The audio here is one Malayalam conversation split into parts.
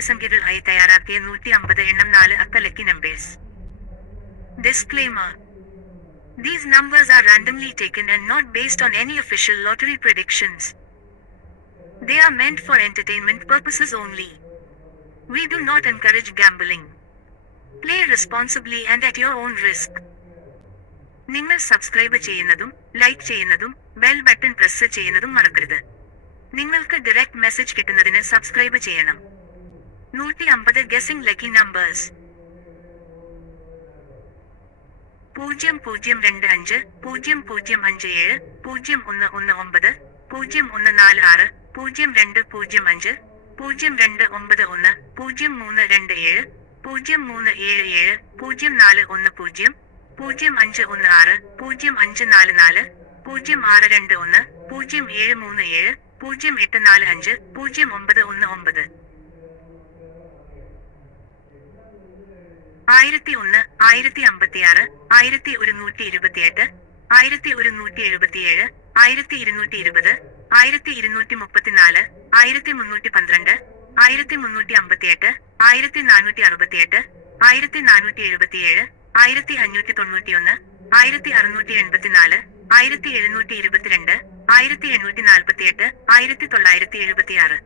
സംഖ്യകൾ ആയി തയ്യാറാക്കിയ നൂറ്റി അമ്പത് എണ്ണം നാല് അക്ക numbers disclaimer These numbers are randomly taken and not based on any official lottery predictions. They are meant for entertainment purposes only. We do not encourage gambling. Play responsibly and at your own risk. നിങ്ങൾ സബ്സ്ക്രൈബ് ചെയ്യുന്നതും ലൈക്ക് ചെയ്യുന്നതും ബെൽ ബട്ടൺ പ്രസ് ചെയ്യുന്നതും മറക്കരുത് നിങ്ങൾക്ക് ഡയറക്റ്റ് മെസ്സേജ് കിട്ടുന്നതിന് സബ്സ്ക്രൈബ് ചെയ്യണം. നൂറ്റി അമ്പത് ഗസിംഗ് ലക്കി നമ്പേഴ്സ് പൂജ്യം പൂജ്യം രണ്ട് അഞ്ച് പൂജ്യം പൂജ്യം അഞ്ച് ഏഴ് പൂജ്യം ഒന്ന് ഒന്ന് ഒമ്പത് പൂജ്യം ഒന്ന് നാല് ആറ് പൂജ്യം രണ്ട് പൂജ്യം അഞ്ച് പൂജ്യം രണ്ട് ഒമ്പത് ഒന്ന് പൂജ്യം മൂന്ന് രണ്ട് ഏഴ് പൂജ്യം മൂന്ന് ഏഴ് ഏഴ് പൂജ്യം നാല് ഒന്ന് പൂജ്യം പൂജ്യം അഞ്ച് ഒന്ന് ആറ് പൂജ്യം അഞ്ച് നാല് നാല് പൂജ്യം ആറ് രണ്ട് ഒന്ന് പൂജ്യം ഏഴ് മൂന്ന് ഏഴ് പൂജ്യം എട്ട് നാല് അഞ്ച് പൂജ്യം ഒമ്പത് ഒന്ന് ഒമ്പത്. ആയിരത്തി ഒന്ന് ആയിരത്തി അമ്പത്തിയാറ് ആയിരത്തി ഒരുന്നൂറ്റി ഇരുപത്തിയെട്ട് ആയിരത്തി ഒരുന്നൂറ്റി എഴുപത്തിയേഴ് ആയിരത്തി ഇരുന്നൂറ്റി ഇരുപത് ആയിരത്തി ഇരുന്നൂറ്റി മുപ്പത്തിനാല് ആയിരത്തി മുന്നൂറ്റി പന്ത്രണ്ട് ആയിരത്തി മുന്നൂറ്റി അമ്പത്തിയെട്ട് ആയിരത്തി നാനൂറ്റി അറുപത്തിയെട്ട് ആയിരത്തി നാനൂറ്റി എഴുപത്തിയേഴ് ആയിരത്തി അഞ്ഞൂറ്റി തൊണ്ണൂറ്റിയൊന്ന് ആയിരത്തി അറുന്നൂറ്റി എൺപത്തിനാല് ആയിരത്തി എഴുന്നൂറ്റി ഇരുപത്തിരണ്ട് ആയിരത്തി എണ്ണൂറ്റി നാൽപ്പത്തിയെട്ട് ആയിരത്തി തൊള്ളായിരത്തി എഴുപത്തിയാറ്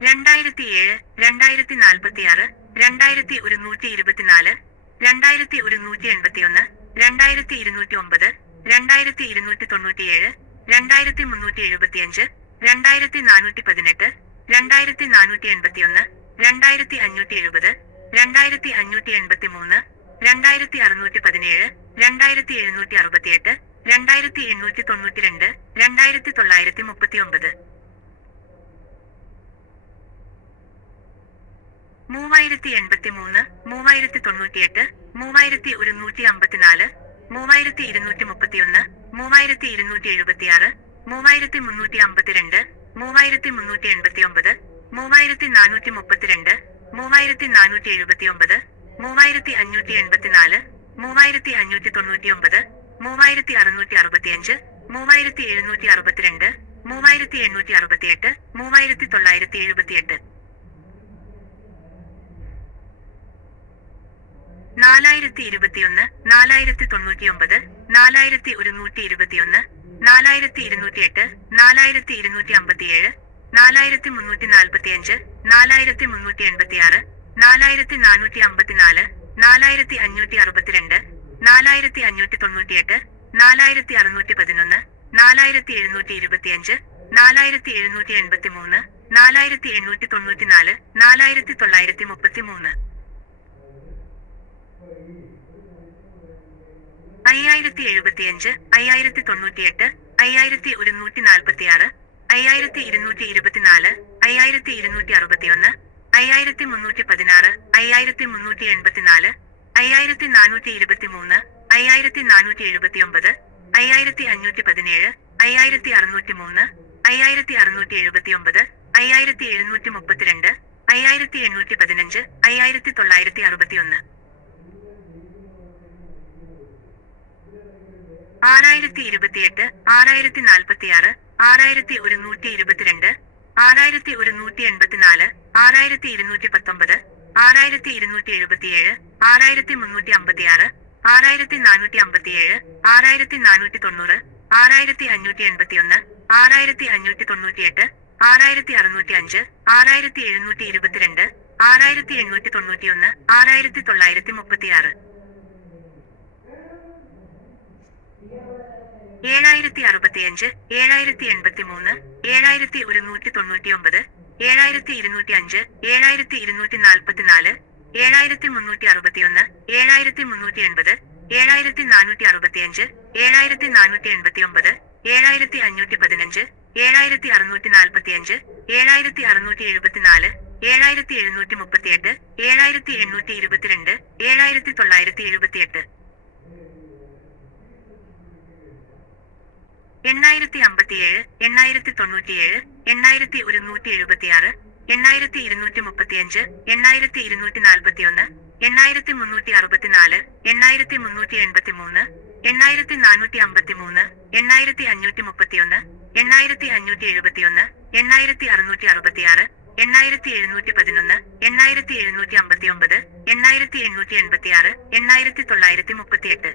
രണ്ടായിരത്തി ഏഴ് രണ്ടായിരത്തി നാൽപ്പത്തിയാറ് രണ്ടായിരത്തി ഒരുന്നൂറ്റി ഇരുപത്തിനാല് രണ്ടായിരത്തി ഒരുന്നൂറ്റി എൺപത്തിയൊന്ന് രണ്ടായിരത്തി ഇരുന്നൂറ്റി ഒമ്പത് രണ്ടായിരത്തി ഇരുന്നൂറ്റി തൊണ്ണൂറ്റിയേഴ് രണ്ടായിരത്തി മുന്നൂറ്റി എഴുപത്തിയഞ്ച് രണ്ടായിരത്തി നാനൂറ്റി പതിനെട്ട് രണ്ടായിരത്തി നാനൂറ്റി എൺപത്തിയൊന്ന് രണ്ടായിരത്തി അഞ്ഞൂറ്റി എഴുപത് രണ്ടായിരത്തി അഞ്ഞൂറ്റി എൺപത്തി മൂന്ന് രണ്ടായിരത്തി അറുന്നൂറ്റി പതിനേഴ് രണ്ടായിരത്തി എഴുന്നൂറ്റി അറുപത്തിയെട്ട് രണ്ടായിരത്തി എണ്ണൂറ്റി തൊണ്ണൂറ്റി രണ്ട് രണ്ടായിരത്തി തൊള്ളായിരത്തി മുപ്പത്തി ഒമ്പത് മൂവായിരത്തി എൺപത്തി മൂന്ന് മൂവായിരത്തി തൊണ്ണൂറ്റിയെട്ട് മൂവായിരത്തി ഒരുന്നൂറ്റി അമ്പത്തിനാല് മൂവായിരത്തി ഇരുന്നൂറ്റി മുപ്പത്തിയൊന്ന് മൂവായിരത്തി ഇരുന്നൂറ്റി എഴുപത്തിയാറ് മൂവായിരത്തി മുന്നൂറ്റി അമ്പത്തിരണ്ട് മൂവായിരത്തി മുന്നൂറ്റി എൺപത്തി ഒമ്പത് മൂവായിരത്തി നാനൂറ്റി മുപ്പത്തിരണ്ട് മൂവായിരത്തി നാനൂറ്റി എഴുപത്തി ഒമ്പത് മൂവായിരത്തി അഞ്ഞൂറ്റി എൺപത്തിനാല് മൂവായിരത്തി അഞ്ഞൂറ്റി തൊണ്ണൂറ്റി ഒമ്പത് മൂവായിരത്തി അറുന്നൂറ്റി അറുപത്തിയഞ്ച് മൂവായിരത്തി എഴുന്നൂറ്റി അറുപത്തിരണ്ട് മൂവായിരത്തി എണ്ണൂറ്റി അറുപത്തിയെട്ട് മൂവായിരത്തി തൊള്ളായിരത്തി എഴുപത്തിയെട്ട് നാലായിരത്തി ഇരുപത്തിയൊന്ന് നാലായിരത്തി തൊണ്ണൂറ്റിയൊമ്പത് നാലായിരത്തി ഒരുന്നൂറ്റി ഇരുപത്തിയൊന്ന് നാലായിരത്തി ഇരുന്നൂറ്റിയെട്ട് നാലായിരത്തി ഇരുന്നൂറ്റി അമ്പത്തിയേഴ് നാലായിരത്തി മുന്നൂറ്റി നാൽപ്പത്തിയഞ്ച് നാലായിരത്തി മുന്നൂറ്റി എൺപത്തിയാറ് നാലായിരത്തി നാനൂറ്റി അമ്പത്തിനാല് നാലായിരത്തി അഞ്ഞൂറ്റി അറുപത്തിരണ്ട് നാലായിരത്തി അഞ്ഞൂറ്റി തൊണ്ണൂറ്റിയെട്ട് നാലായിരത്തി അറുന്നൂറ്റി പതിനൊന്ന് നാലായിരത്തി എഴുന്നൂറ്റി ഇരുപത്തിയഞ്ച് നാലായിരത്തി എഴുന്നൂറ്റി എൺപത്തി മൂന്ന് നാലായിരത്തി എണ്ണൂറ്റി തൊണ്ണൂറ്റിനാല് നാലായിരത്തി തൊള്ളായിരത്തി മുപ്പത്തി മൂന്ന് അയ്യായിരത്തി എഴുപത്തിയഞ്ച് അയ്യായിരത്തി തൊണ്ണൂറ്റിയെട്ട് അയ്യായിരത്തി ഒരുന്നൂറ്റി നാൽപ്പത്തിയാറ് അയ്യായിരത്തി ഇരുന്നൂറ്റി ഇരുപത്തിനാല് അയ്യായിരത്തി ഇരുന്നൂറ്റി അറുപത്തിയൊന്ന് അയ്യായിരത്തി മുന്നൂറ്റി പതിനാറ് അയ്യായിരത്തി മുന്നൂറ്റി എൺപത്തിനാല് അയ്യായിരത്തി നാനൂറ്റി ഇരുപത്തി മൂന്ന് അയ്യായിരത്തി നാനൂറ്റി എഴുപത്തിയൊമ്പത് അയ്യായിരത്തി അഞ്ഞൂറ്റി പതിനേഴ് അയ്യായിരത്തി അറുന്നൂറ്റി മൂന്ന് അയ്യായിരത്തി അറുന്നൂറ്റി എഴുപത്തിയൊമ്പത് അയ്യായിരത്തി എഴുന്നൂറ്റി മുപ്പത്തിരണ്ട് അയ്യായിരത്തി എണ്ണൂറ്റി പതിനഞ്ച് അയ്യായിരത്തി തൊള്ളായിരത്തി അറുപത്തിയൊന്ന് ആറായിരത്തി ഇരുപത്തിയെട്ട് ആറായിരത്തി നാൽപ്പത്തിയാറ് ആറായിരത്തി ഒരുന്നൂറ്റി ഇരുപത്തിരണ്ട് ആറായിരത്തി ഒരുന്നൂറ്റി എൺപത്തിനാല് ആറായിരത്തി ഇരുന്നൂറ്റി പത്തൊമ്പത് ആറായിരത്തി ഇരുന്നൂറ്റി എഴുപത്തിയേഴ് ആറായിരത്തി മുന്നൂറ്റി അമ്പത്തിയാറ് ആറായിരത്തി നാനൂറ്റി അമ്പത്തിയേഴ് ആറായിരത്തി നാനൂറ്റി തൊണ്ണൂറ് ആറായിരത്തി അഞ്ഞൂറ്റി എൺപത്തിയൊന്ന് ആറായിരത്തി അഞ്ഞൂറ്റി തൊണ്ണൂറ്റിയെട്ട് ആറായിരത്തി അറുന്നൂറ്റി അഞ്ച് ആറായിരത്തി എഴുന്നൂറ്റി ഇരുപത്തിരണ്ട് ആറായിരത്തി എണ്ണൂറ്റി തൊണ്ണൂറ്റിയൊന്ന് ആറായിരത്തി തൊള്ളായിരത്തി മുപ്പത്തിയാറ് ഏഴായിരത്തി അറുപത്തിയഞ്ച് ഏഴായിരത്തി എൺപത്തി മൂന്ന് ഏഴായിരത്തി ഒരുന്നൂറ്റി തൊണ്ണൂറ്റി ഒമ്പത് ഏഴായിരത്തി ഇരുന്നൂറ്റി അഞ്ച് ഏഴായിരത്തി ഇരുന്നൂറ്റി നാൽപ്പത്തിനാല് ഏഴായിരത്തി മുന്നൂറ്റി അറുപത്തിയൊന്ന് ഏഴായിരത്തി മുന്നൂറ്റി എൺപത് ഏഴായിരത്തി നാനൂറ്റി അറുപത്തിയഞ്ച് ഏഴായിരത്തി നാനൂറ്റി എൺപത്തി ഒമ്പത് ഏഴായിരത്തി അഞ്ഞൂറ്റി പതിനഞ്ച് ഏഴായിരത്തി അറുന്നൂറ്റി നാൽപ്പത്തിയഞ്ച് ഏഴായിരത്തി അറുന്നൂറ്റി എഴുപത്തിനാല് ഏഴായിരത്തി എഴുന്നൂറ്റി മുപ്പത്തിയെട്ട് ഏഴായിരത്തി എണ്ണൂറ്റി ഇരുപത്തിരണ്ട് ഏഴായിരത്തി തൊള്ളായിരത്തി എഴുപത്തിയെട്ട് എണ്ണായിരത്തി അമ്പത്തിയേഴ് എണ്ണായിരത്തി തൊണ്ണൂറ്റിയേഴ് എണ്ണായിരത്തി ഒരുന്നൂറ്റി എഴുപത്തിയാറ് എണ്ണായിരത്തി ഇരുന്നൂറ്റി മുപ്പത്തിയഞ്ച് എണ്ണായിരത്തി ഇരുന്നൂറ്റി നാൽപ്പത്തിയൊന്ന് എണ്ണായിരത്തി മുന്നൂറ്റി അറുപത്തിനാല് എണ്ണായിരത്തി മുന്നൂറ്റി എൺപത്തി മൂന്ന് എണ്ണായിരത്തി നാനൂറ്റി അമ്പത്തി മൂന്ന് എണ്ണായിരത്തി അഞ്ഞൂറ്റി മുപ്പത്തിയൊന്ന് എണ്ണായിരത്തി അഞ്ഞൂറ്റി എഴുപത്തിയൊന്ന് എണ്ണായിരത്തി അറുന്നൂറ്റി അറുപത്തിയാറ് എണ്ണായിരത്തി എഴുന്നൂറ്റി പതിനൊന്ന് എണ്ണായിരത്തി എഴുന്നൂറ്റി അമ്പത്തി ഒമ്പത് എണ്ണായിരത്തി എണ്ണൂറ്റി എൺപത്തിയാറ് എണ്ണായിരത്തി തൊള്ളായിരത്തി മുപ്പത്തിയെട്ട്.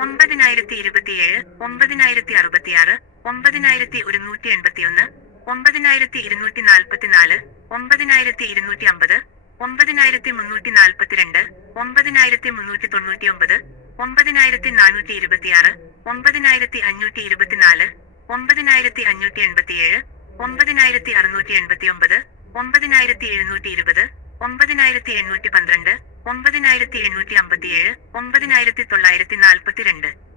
ഒമ്പതിനായിരത്തി ഇരുപത്തിയേഴ് ഒമ്പതിനായിരത്തി അറുപത്തിയാറ് ഒമ്പതിനായിരത്തി ഒരുന്നൂറ്റി എൺപത്തിയൊന്ന് ഒമ്പതിനായിരത്തി ഇരുന്നൂറ്റി നാൽപ്പത്തിനാല് ഒമ്പതിനായിരത്തി ഇരുന്നൂറ്റി അമ്പത് ഒമ്പതിനായിരത്തി മുന്നൂറ്റി നാൽപ്പത്തിരണ്ട് ഒമ്പതിനായിരത്തി മുന്നൂറ്റി തൊണ്ണൂറ്റി ഒമ്പത് ഒമ്പതിനായിരത്തി നാനൂറ്റി ഇരുപത്തിയാറ് ഒമ്പതിനായിരത്തി അഞ്ഞൂറ്റി ഇരുപത്തിനാല് ഒമ്പതിനായിരത്തി അഞ്ഞൂറ്റി എൺപത്തിയേഴ് ഒമ്പതിനായിരത്തി അറുന്നൂറ്റി എൺപത്തി ഒമ്പത് ഒമ്പതിനായിരത്തി എഴുന്നൂറ്റി ഇരുപത് ഒമ്പതിനായിരത്തി എണ്ണൂറ്റി പന്ത്രണ്ട് ഒമ്പതിനായിരത്തി എണ്ണൂറ്റി അമ്പത്തിയേഴ് ഒമ്പതിനായിരത്തി തൊള്ളായിരത്തി നാൽപ്പത്തിരണ്ട്.